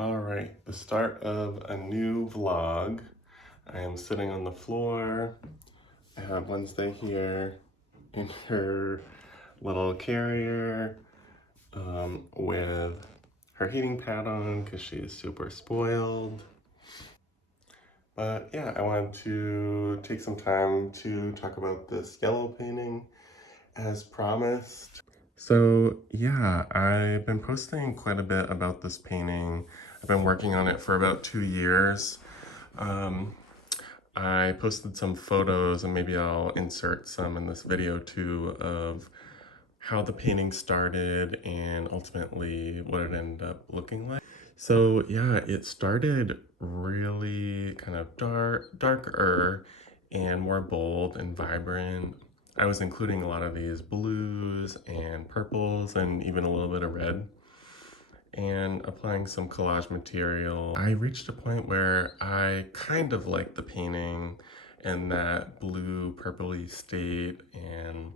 All right, the start of a new vlog. I am sitting on the floor. I have Wednesday here in her little carrier with her heating pad on because she is super spoiled. But yeah, I wanted to take some time to talk about this yellow painting as promised. So yeah, I've been posting quite a bit about this painting. I've been working on it for about 2 years. Um, I posted some photos, and maybe I'll insert some in this video too, of how the painting started and ultimately what it ended up looking like. So yeah, it started really kind of darker and more bold and vibrant. I was including a lot of these blues and purples and even a little bit of red and applying some collage material. I reached a point where I kind of liked the painting in that blue purpley state, and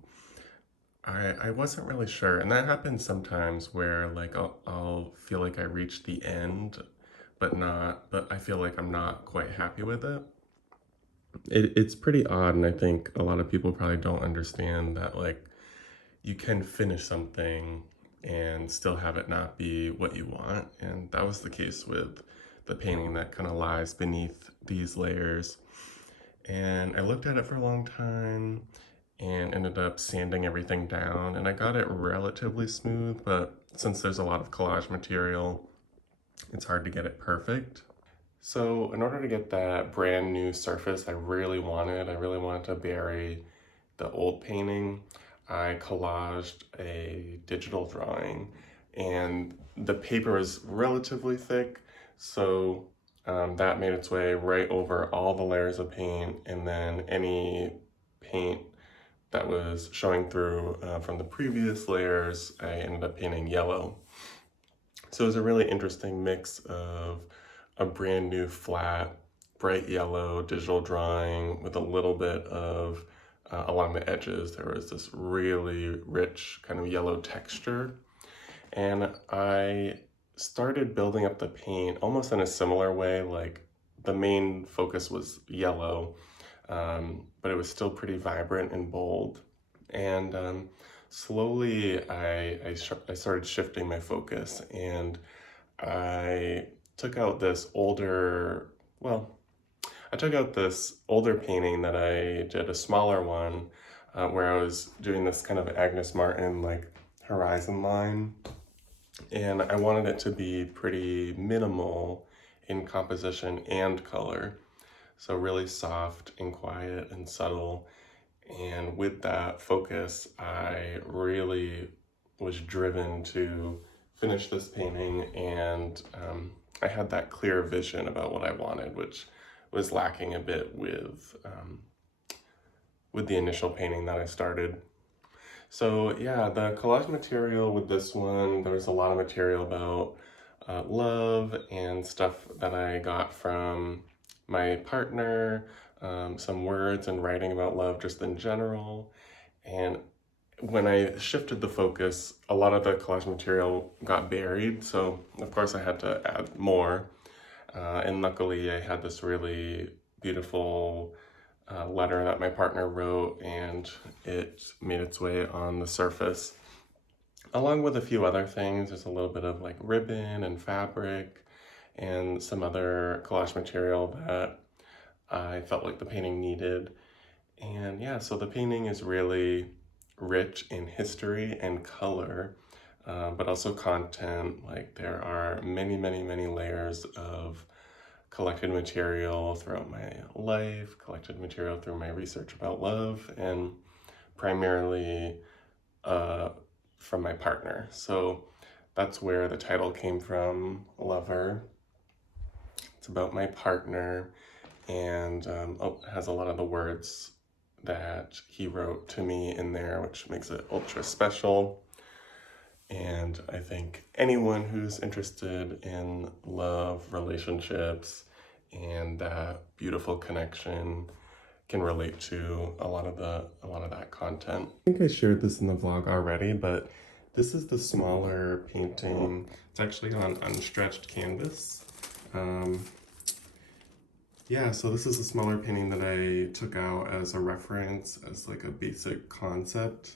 I wasn't really sure. And that happens sometimes where like I'll feel like I reached the end, but I feel like I'm not quite happy with it. It's pretty odd, and I think a lot of people probably don't understand that like you can finish something and still have it not be what you want. And that was the case with the painting that kind of lies beneath these layers. And I looked at it for a long time and ended up sanding everything down, and I got it relatively smooth, but since there's a lot of collage material, it's hard to get it perfect. So in order to get that brand new surface I really wanted to bury the old painting, I collaged a digital drawing, and the paper is relatively thick, so that made its way right over all the layers of paint, and then any paint that was showing through from the previous layers, I ended up painting yellow. So it was a really interesting mix of a brand new flat, bright yellow digital drawing with a little bit of, along the edges, there was this really rich kind of yellow texture. And I started building up the paint almost in a similar way, like the main focus was yellow, but it was still pretty vibrant and bold. And slowly I started shifting my focus, and I took out this older, well, I took out this older painting that I did, a smaller one, where I was doing this kind of Agnes Martin like horizon line. And I wanted it to be pretty minimal in composition and color. So really soft and quiet and subtle. And with that focus, I really was driven to finish this painting, and I had that clear vision about what I wanted, which was lacking a bit with the initial painting that I started. So yeah, the collage material with this one, there's a lot of material about love and stuff that I got from my partner, some words and writing about love just in general. And when I shifted the focus, a lot of the collage material got buried, so of course I had to add more. And luckily I had this really beautiful letter that my partner wrote, and it made its way on the surface. Along with a few other things, there's a little bit of like ribbon and fabric and some other collage material that I felt like the painting needed. And yeah, so the painting is really rich in history and color, but also content. Like there are many layers of collected material throughout my life, collected material through my research about love, and primarily from my partner. So that's where the title came from, Lover. It's about my partner, and has a lot of the words that he wrote to me in there, which makes it ultra special. And I think anyone who's interested in love, relationships, and that beautiful connection can relate to a lot of that content. I think I shared this in the vlog already, but This is the smaller painting. It's actually on unstretched canvas. Um, yeah, so this is a smaller painting that I took out as a reference, as like a basic concept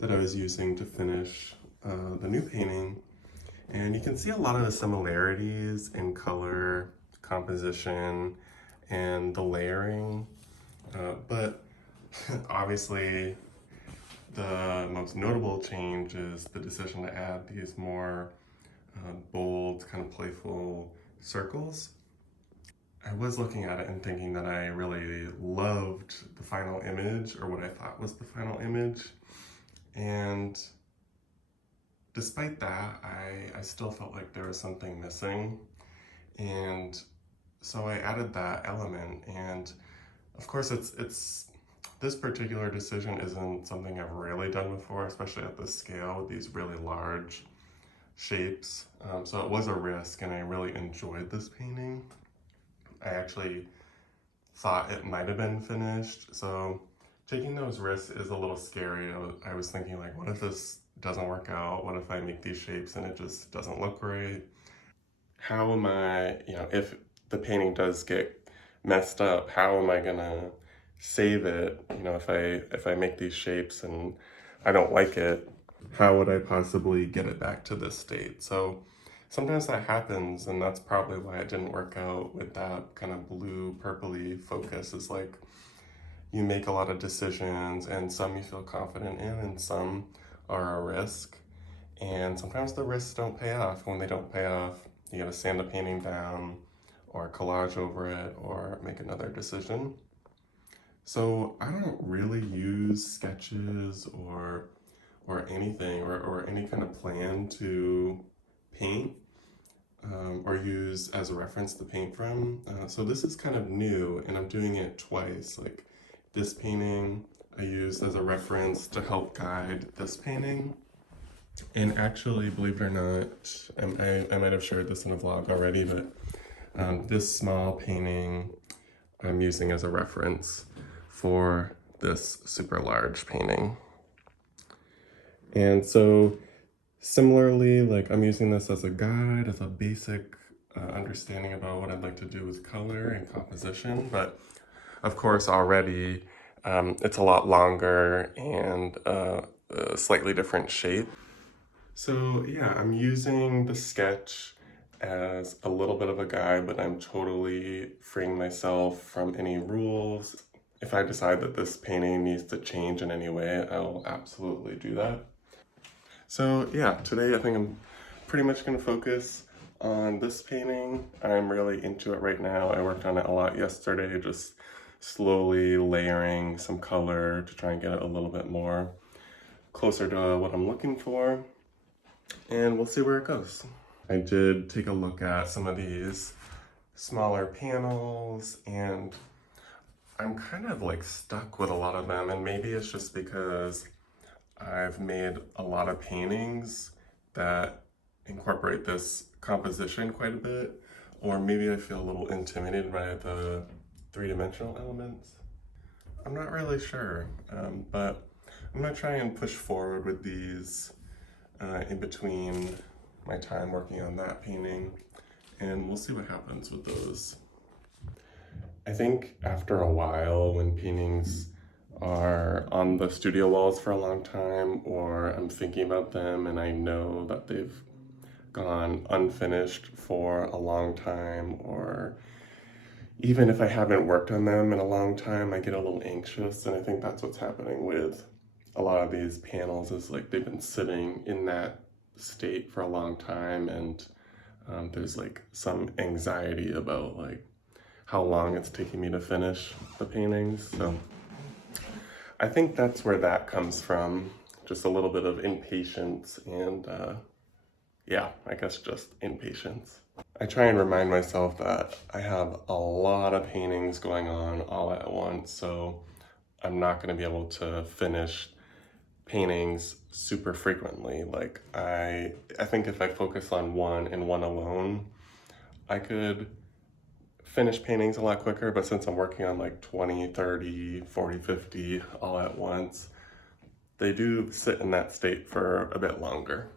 that I was using to finish the new painting. And you can see a lot of the similarities in color, composition, and the layering. But obviously, the most notable change is the decision to add these more bold, kind of playful circles. I was looking at it and thinking that I really loved the final image, or what I thought was the final image. And despite that, I still felt like there was something missing. And so I added that element. And of course, it's this particular decision isn't something I've really done before, especially at this scale with these really large shapes. So it was a risk, and I really enjoyed this painting. I actually thought it might have been finished, so taking those risks is a little scary. I was thinking, like, what if this doesn't work out? What if I make these shapes and it just doesn't look right? How am I, if the painting does get messed up, how am I gonna save it? If I make these shapes and I don't like it, how would I possibly get it back to this state? So sometimes that happens, and that's probably why it didn't work out with that kind of blue purpley focus. Is like you make a lot of decisions, and some you feel confident in, and some are a risk. And sometimes the risks don't pay off. When they don't pay off, you gotta sand the painting down, or collage over it, or make another decision. So I don't really use sketches or anything, or any kind of plan to paint, or use as a reference to paint from. So this is kind of new, and I'm doing it twice. Like this painting I used as a reference to help guide this painting. And actually, believe it or not, I might have shared this in a vlog already, but this small painting I'm using as a reference for this super large painting. And so similarly, like I'm using this as a guide, as a basic understanding about what I'd like to do with color and composition. But of course, already it's a lot longer and a slightly different shape. So yeah, I'm using the sketch as a little bit of a guide, but I'm totally freeing myself from any rules. If I decide that this painting needs to change in any way, I'll absolutely do that. So yeah, today I think I'm pretty much going to focus on this painting. I'm really into it right now. I worked on it a lot yesterday, just slowly layering some color to try and get it a little bit more closer to what I'm looking for. And we'll see where it goes. I did take a look at some of these smaller panels, and I'm kind of like stuck with a lot of them, and maybe it's just because I've made a lot of paintings that incorporate this composition quite a bit, or maybe I feel a little intimidated by the three-dimensional elements. I'm not really sure, but I'm gonna try and push forward with these in between my time working on that painting, and we'll see what happens with those. I think after a while, when paintings are on the studio walls for a long time, or I'm thinking about them and I know that they've gone unfinished for a long time, or even if I haven't worked on them in a long time, I get a little anxious. And I think that's what's happening with a lot of these panels, is like they've been sitting in that state for a long time, and there's like some anxiety about like how long it's taking me to finish the paintings. So I think that's where that comes from. Just a little bit of impatience and yeah, I guess just impatience. I try and remind myself that I have a lot of paintings going on all at once, so I'm not going to be able to finish paintings super frequently. Like I think if I focus on one and one alone, I could finish paintings a lot quicker, but since I'm working on like 20, 30, 40, 50 all at once, they do sit in that state for a bit longer.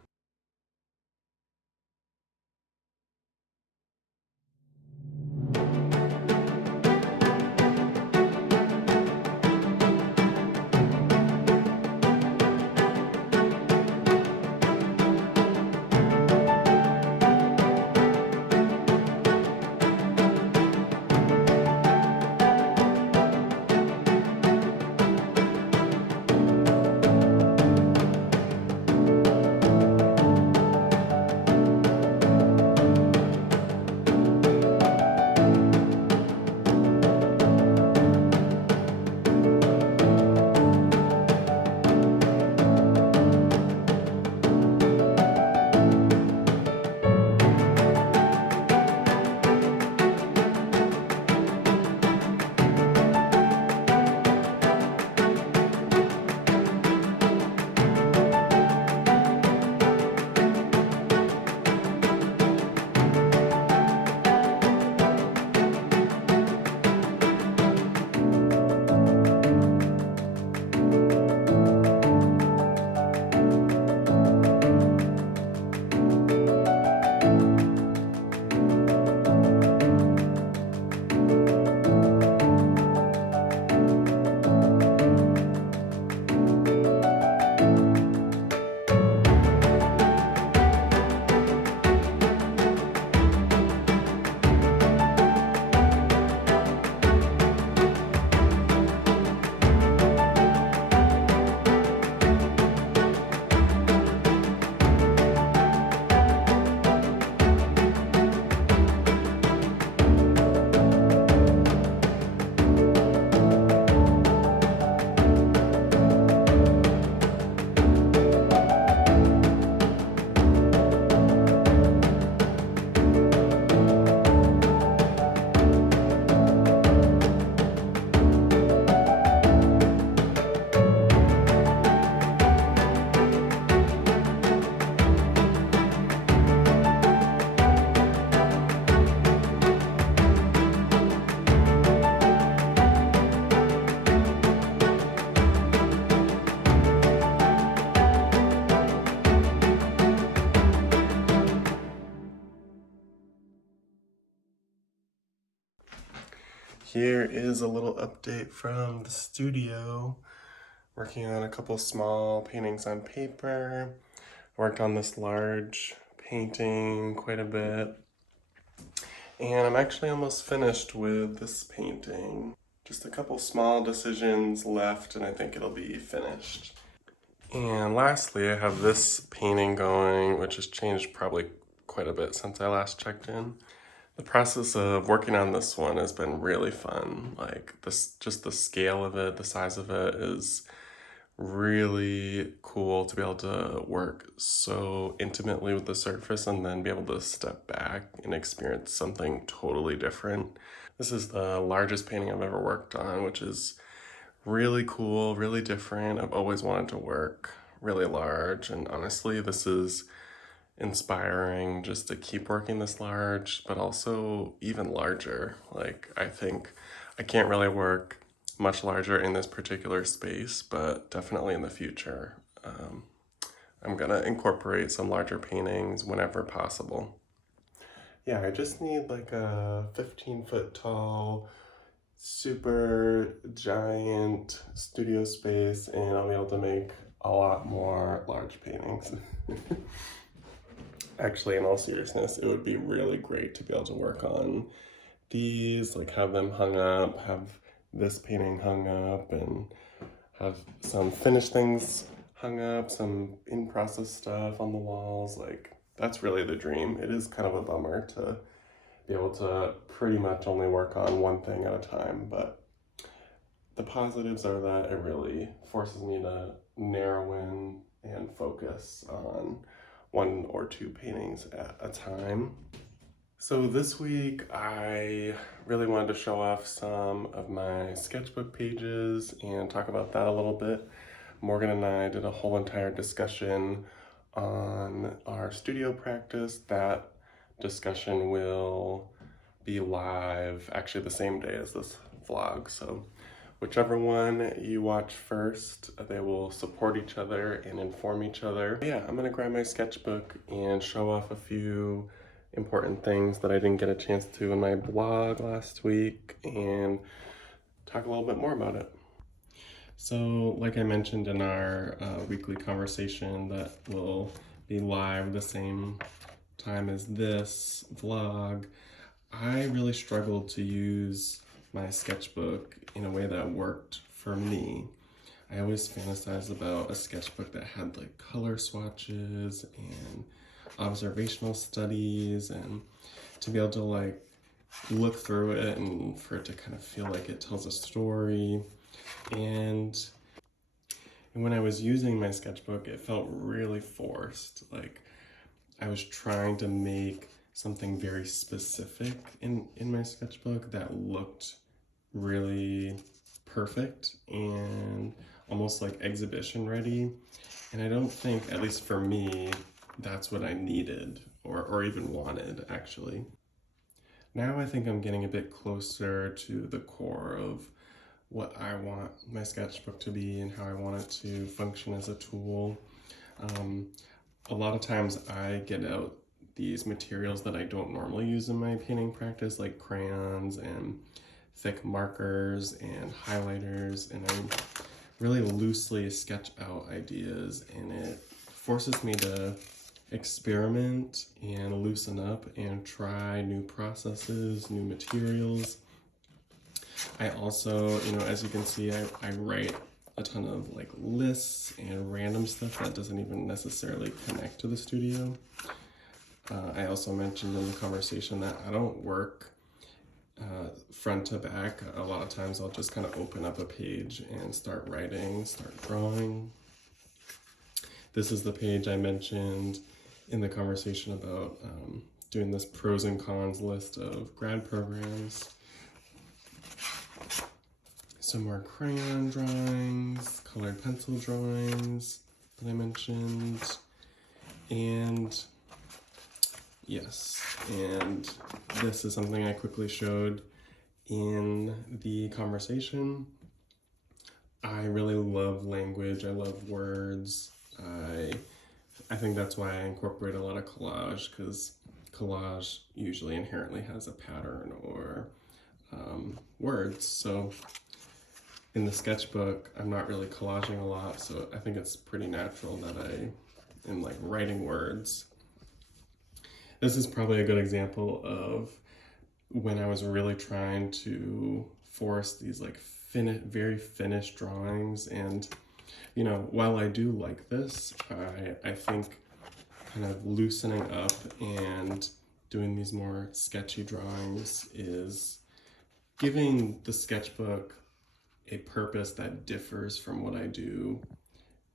Here is a little update from the studio. Working on a couple small paintings on paper. Worked on this large painting quite a bit. And I'm actually almost finished with this painting. Just a couple small decisions left and I think it'll be finished. And lastly, I have this painting going, which has changed probably quite a bit since I last checked in. The process of working on this one has been really fun. Like this, just the scale of it, the size of it is really cool to be able to work so intimately with the surface and then be able to step back and experience something totally different. This is the largest painting I've ever worked on, which is really cool, really different. I've always wanted to work really large, and honestly, this is inspiring just to keep working this large, but also even larger. Like, I think I can't really work much larger in this particular space, but definitely in the future. I'm gonna incorporate some larger paintings whenever possible. Yeah, I just need like a 15-foot tall, super giant studio space, and I'll be able to make a lot more large paintings. Actually, in all seriousness, it would be really great to be able to work on these, like have them hung up, have this painting hung up, and have some finished things hung up, some in-process stuff on the walls. Like, that's really the dream. It is kind of a bummer to be able to pretty much only work on one thing at a time, but the positives are that it really forces me to narrow in and focus on one or two paintings at a time. So this week I really wanted to show off some of my sketchbook pages and talk about that a little bit. Morgan and I did a whole entire discussion on our studio practice. That discussion will be live actually the same day as this vlog, so whichever one you watch first, they will support each other and inform each other. Yeah, I'm gonna grab my sketchbook and show off a few important things that I didn't get a chance to in my blog last week and talk a little bit more about it. So, like I mentioned in our weekly conversation that will be live the same time as this vlog, I really struggled to use my sketchbook in a way that worked for me. I always fantasized about a sketchbook that had like color swatches and observational studies, and to be able to like look through it and for it to kind of feel like it tells a story. And when I was using my sketchbook, it felt really forced. Like I was trying to make something very specific in my sketchbook that looked really perfect and almost like exhibition ready. And I don't think, at least for me, that's what I needed or even wanted, actually. Now I think I'm getting a bit closer to the core of what I want my sketchbook to be and how I want it to function as a tool. A lot of times I get out these materials that I don't normally use in my painting practice, like crayons and thick markers and highlighters, and I really loosely sketch out ideas, and it forces me to experiment and loosen up and try new processes, new materials. I also, as you can see, I write a ton of like lists and random stuff that doesn't even necessarily connect to the studio. I also mentioned in the conversation that I don't work front to back. A lot of times I'll just kind of open up a page and start writing, start drawing. This is the page I mentioned in the conversation about doing this pros and cons list of grad programs. Some more crayon drawings, colored pencil drawings that I mentioned, and yes, and this is something I quickly showed in the conversation. I really love language, I love words. I think that's why I incorporate a lot of collage, because collage usually inherently has a pattern or words. So in the sketchbook, I'm not really collaging a lot, so I think it's pretty natural that I am like writing words. This is probably a good example of when I was really trying to force these like very finished drawings, and while I do like this, I think kind of loosening up and doing these more sketchy drawings is giving the sketchbook a purpose that differs from what I do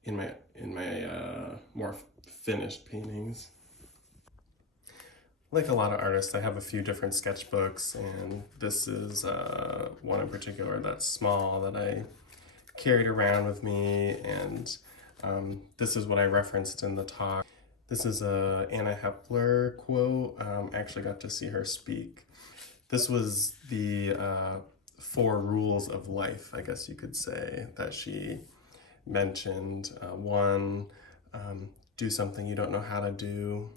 in my more finished paintings. Like a lot of artists, I have a few different sketchbooks, and this is one in particular that's small that I carried around with me, and this is what I referenced in the talk. This is a Anna Hepler quote. I actually got to see her speak. This was the 4 rules of life, I guess you could say, that she mentioned. 1, do something you don't know how to do.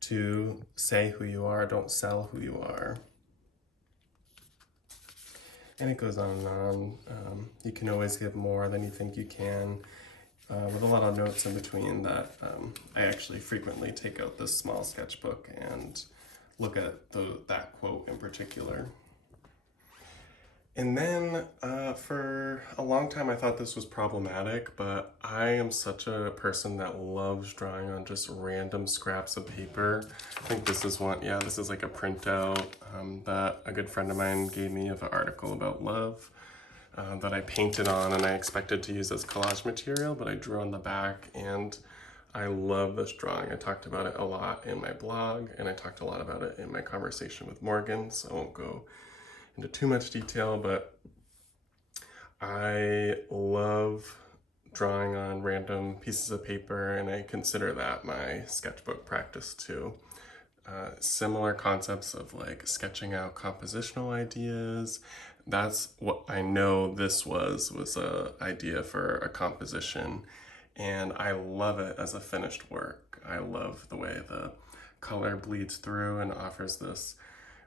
2, say who you are, don't sell who you are. And it goes on and on. You can always give more than you think you can, with a lot of notes in between that I actually frequently take out this small sketchbook and look at that quote in particular. And then for a long time I thought this was problematic, but I am such a person that loves drawing on just random scraps of paper. I think this is one, yeah, this is like a printout that a good friend of mine gave me of an article about love that I painted on, and I expected to use as collage material, but I drew on the back, and I love this drawing. I talked about it a lot in my blog, and I talked a lot about it in my conversation with Morgan, so I won't go into too much detail, but I love drawing on random pieces of paper, and I consider that my sketchbook practice too. similar concepts of like sketching out compositional ideas. That's what I know this was a idea for a composition, and I love it as a finished work. I love the way the color bleeds through and offers this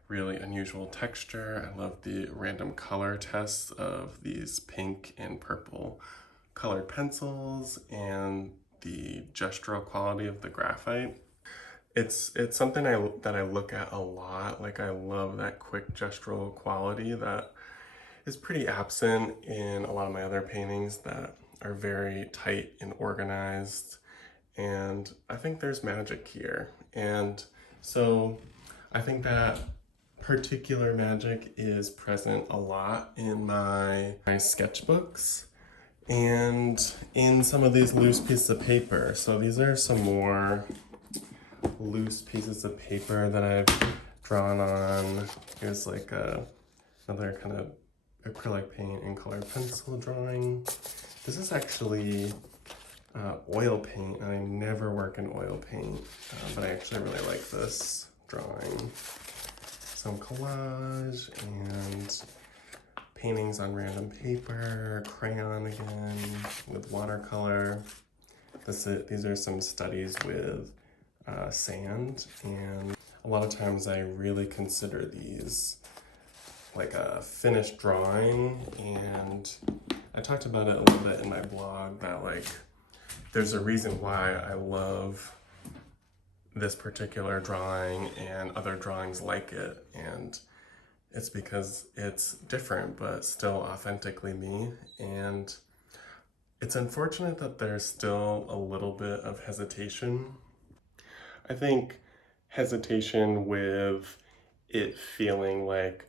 really unusual texture. I love the random color tests of these pink and purple colored pencils and the gestural quality of the graphite. It's something that I look at a lot. Like, I love that quick gestural quality that is pretty absent in a lot of my other paintings that are very tight and organized. And I think there's magic here. And so I think that particular magic is present a lot in my sketchbooks and in some of these loose pieces of paper. So these are some more loose pieces of paper that I've drawn on. Here's like another kind of acrylic paint and colored pencil drawing. This is actually oil paint, and I never work in oil paint, but I actually really like this drawing. Some collage and paintings on random paper, crayon again, with watercolor. These are some studies with sand, and a lot of times I really consider these like a finished drawing, and I talked about it a little bit in my blog that like there's a reason why I love this particular drawing and other drawings like it, and it's because it's different but still authentically me. And it's unfortunate that there's still a little bit of hesitation. I think hesitation with it feeling like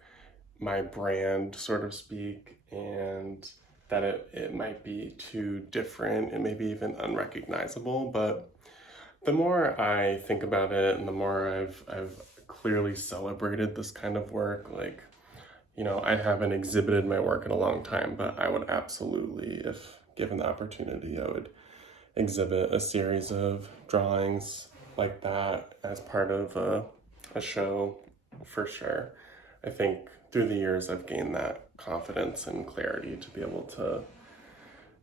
my brand, so to speak, and that it might be too different and maybe even unrecognizable. But the more I think about it and the more I've clearly celebrated this kind of work, like, you know, I haven't exhibited my work in a long time, but I would absolutely, if given the opportunity, I would exhibit a series of drawings like that as part of a show for sure. I think through the years I've gained that confidence and clarity to be able to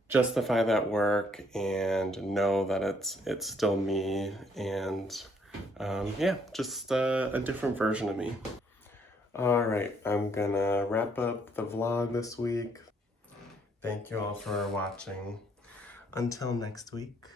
justify that work and know that it's still me, and yeah, just a different version of me. All right, I'm gonna wrap up the vlog this week. Thank you all for watching. Until next week.